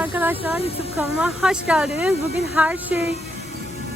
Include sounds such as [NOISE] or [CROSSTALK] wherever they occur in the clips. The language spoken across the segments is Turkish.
arkadaşlar YouTube kanalıma hoş geldiniz. Bugün her şey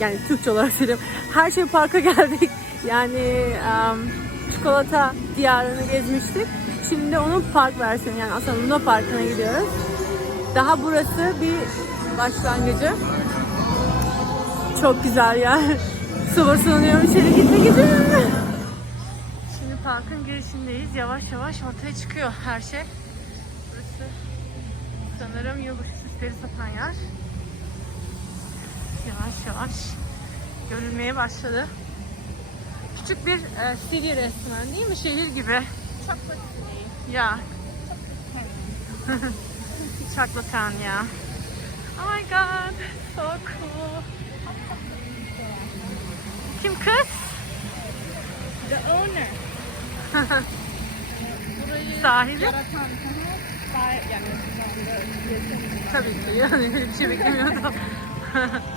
yani Türkçe olarak söylüyorum. Her şey parka [LAUGHS] geldik. Yani um, çikolata diyarını gezmiştik. Şimdi onun park versiyonu yani aslında Luna Parkı'na gidiyoruz. Daha burası bir başlangıcı. Çok güzel ya. [LAUGHS] Sabırsızlanıyorum içeri gitmek için. Şimdi parkın girişindeyiz. Yavaş yavaş ortaya çıkıyor her şey. Burası sanırım yılbaşı süsleri satan yer. Yavaş yavaş görülmeye başladı. Küçük bir e, city resmen değil mi? Şehir gibi. Ya. Town [LAUGHS] ya. Oh my god. So cool. Kim kız? The owner. [LAUGHS] Burayı Sahibi? yaratan. Sahip yani. Tabii ki yani öyle bir şey beklemiyordum. [LAUGHS]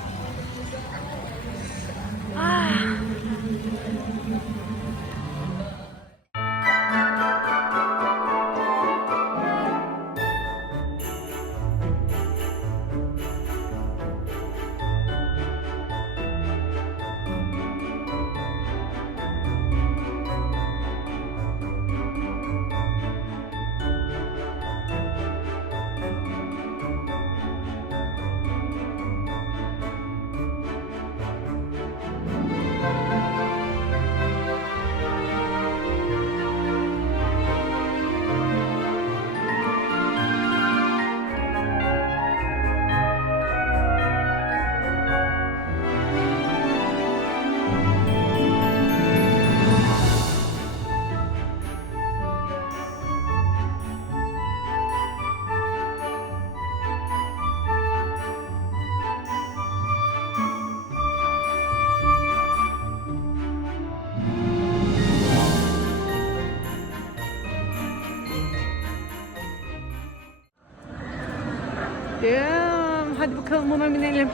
bakalım buna binelim.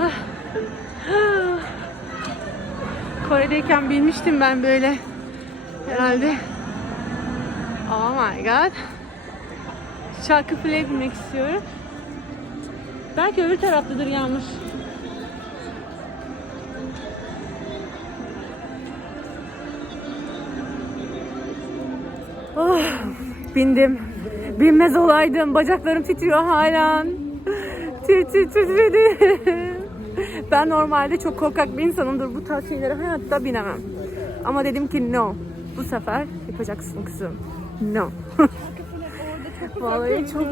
Ah. Kore'deyken bilmiştim ben böyle. Herhalde. Oh my god. Şarkı play binmek istiyorum. Belki öbür taraftadır Yağmur. Oh, bindim. Binmez olaydım. Bacaklarım titriyor halen. Titredi. Ben normalde çok korkak bir insanımdır. Bu tarz şeylere hayatta binemem. Ama dedim ki no. Bu sefer yapacaksın kızım. No. [LAUGHS] Vallahi çok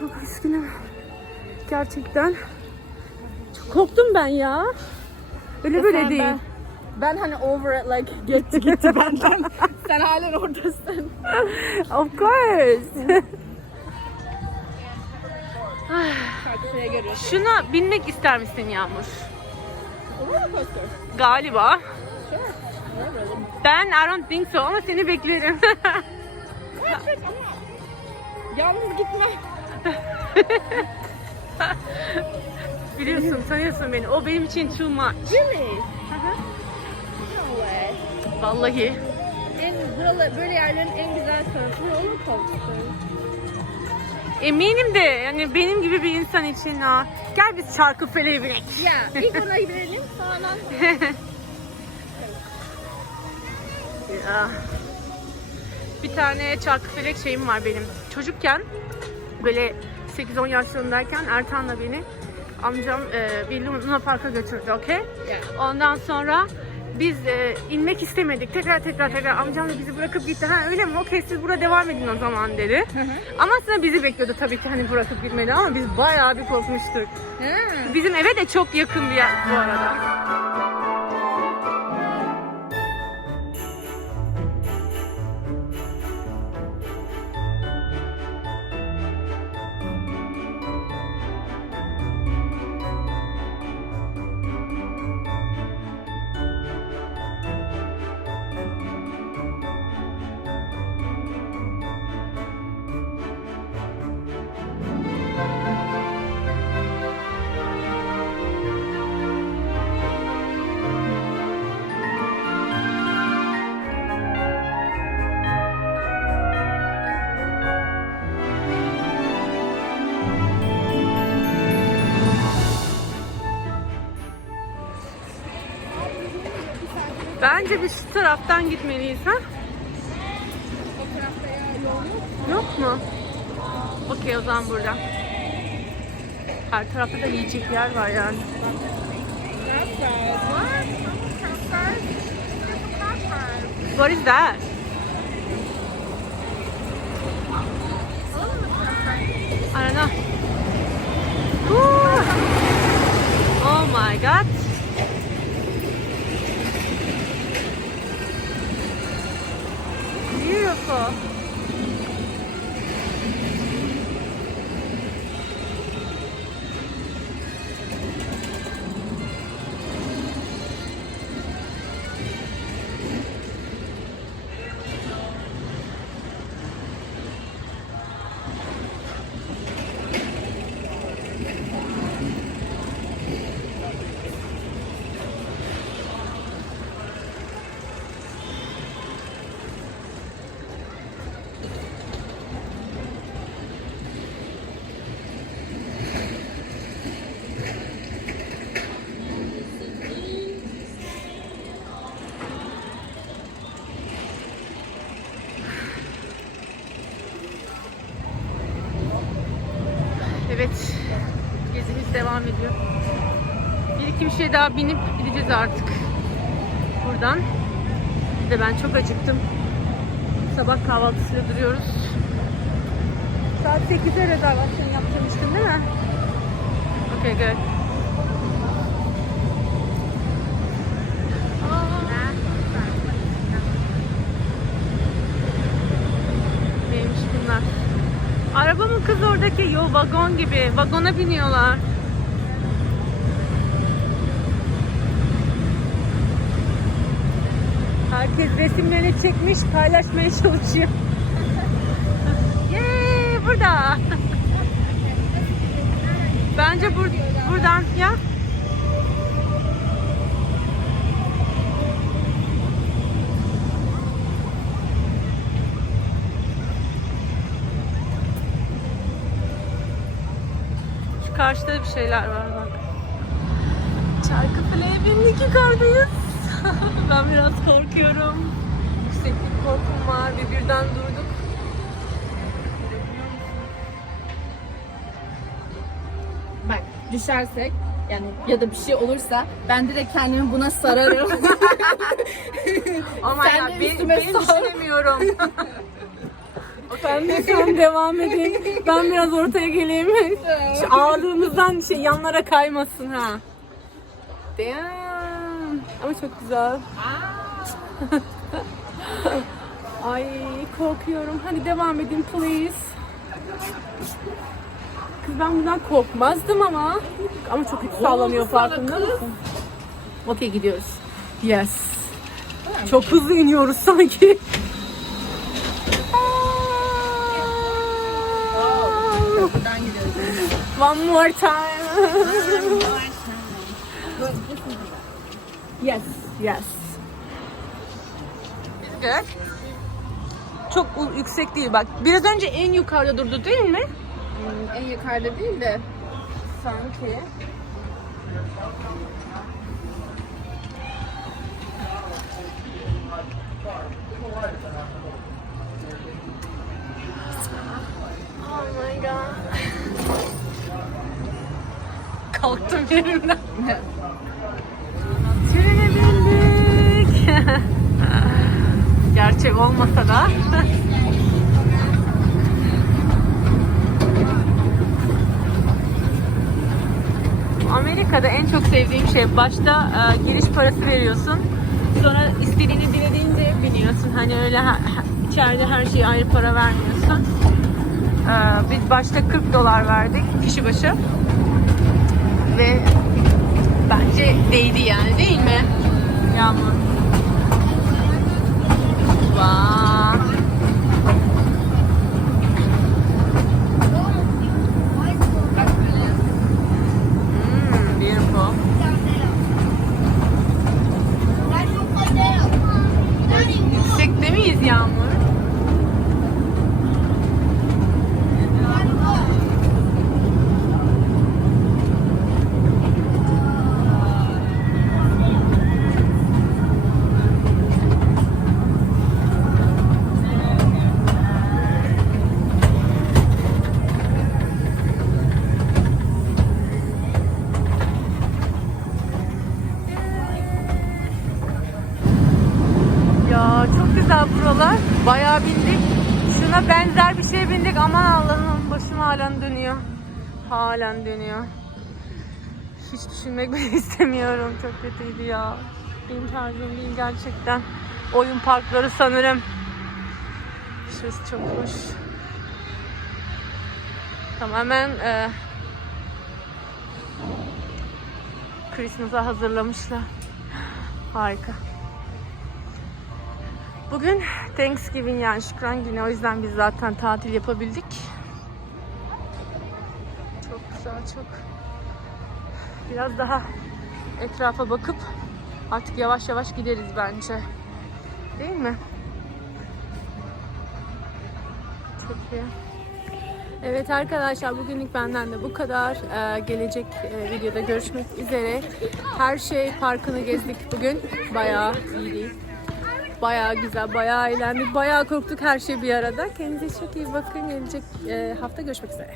çok üzgünüm. Gerçekten. Çok korktum ben ya. Öyle böyle Sen değil. ben- Ben hani over it like gitti gitti benden. [LAUGHS] Sen halen oradasın. Of course. Görüyorsun. Şuna binmek ister misin Yağmur? Roller coaster. Galiba. Sure. Ben I don't think so ama seni beklerim. Evet ama yalnız gitme. Biliyorsun, tanıyorsun beni. O benim için too much. Really? No way. Vallahi. En buralar, böyle yerlerin en güzel tarafı roller coaster. Eminim de yani benim gibi bir insan için ha. Gel biz çarkı feleğe binek. Ya ilk ona gidelim sağdan. [LAUGHS] Ya. Bir tane çarkı felek şeyim var benim. Çocukken böyle 8-10 yaşlarındayken Ertan'la beni amcam e, bir Luna Park'a götürdü okey? Yeah. Ondan sonra biz e, inmek istemedik. Tekrar tekrar tekrar amcam da bizi bırakıp gitti. Ha öyle mi? Okey siz burada devam edin o zaman dedi. Ama aslında bizi bekliyordu tabii ki hani bırakıp gitmedi ama biz bayağı bir korkmuştuk. Bizim eve de çok yakın bir yer bu arada. Bence biz şu taraftan gitmeliyiz ha? O tarafta yol yok. Mu? Okey o zaman burada. Her tarafta da yiyecek yer var yani. What is that? I don't know. Ooh. Oh my god. легко. Evet. Gezimiz devam ediyor. Bir iki bir şey daha binip gideceğiz artık. Buradan. Bir de ben çok acıktım. Sabah kahvaltısıyla duruyoruz. Saat 8'e rezervasyon yaptırmıştım değil mi? Okay, good. Mı kız oradaki? Yo vagon gibi. Vagona biniyorlar. Herkes resimlerini çekmiş, paylaşmaya çalışıyor. [LAUGHS] Yay, burada. [LAUGHS] Bence bur buradan ya. Şeyler var bak. Çarkıfele'ye bindik yukarıdayız. [LAUGHS] ben biraz korkuyorum. Yükseklik korkum var. Bir birden durduk. Bak düşersek yani ya da bir şey olursa ben direkt kendimi buna sararım. [LAUGHS] Ama Sen ya ben, ben düşünemiyorum. [LAUGHS] ben de şu an devam edeyim. Ben biraz ortaya geleyim. Şu ağırlığımızdan şey yanlara kaymasın ha. Damn. Ama çok güzel. [LAUGHS] Ay korkuyorum. Hadi devam edin please. Kız ben bundan korkmazdım ama. Ama çok kötü sallanıyor farkında mısın? Okey gidiyoruz. Yes. Çok hızlı iniyoruz sanki. Buradan gidiyoruz. One more time. yes, yes. Good. Çok yüksek değil bak. Biraz önce en yukarıda durdu değil mi? Hmm, en yukarıda değil de sanki. Oh my god. Kalktım yerimden. [LAUGHS] Trene bindik. Gerçek olmasa da. Amerika'da en çok sevdiğim şey başta e, giriş parası veriyorsun. Sonra istediğini dilediğince biniyorsun. Hani öyle ha- içeride her şeye ayrı para vermiyorsun. E, biz başta 40 dolar verdik kişi başı. Ve bence değdi yani değil mi? Yağmur. Vay. Halen dönüyor. Halen dönüyor. Hiç düşünmek bile [LAUGHS] istemiyorum. Çok kötüydü ya. Benim tarzım değil gerçekten. Oyun parkları sanırım. Şurası çok hoş. Tamamen e, Christmas'a hazırlamışlar. [GASPS] Harika. Bugün Thanksgiving yani Şükran günü. O yüzden biz zaten tatil yapabildik. Çok. Biraz daha etrafa bakıp artık yavaş yavaş gideriz bence. Değil mi? Çok iyi. Evet arkadaşlar bugünlük benden de bu kadar. Ee, gelecek e, videoda görüşmek üzere. Her şey parkını gezdik bugün. Bayağı iyiydi. Bayağı güzel, bayağı eğlendik, bayağı korktuk her şey bir arada. Kendinize çok iyi bakın. Gelecek e, hafta görüşmek üzere.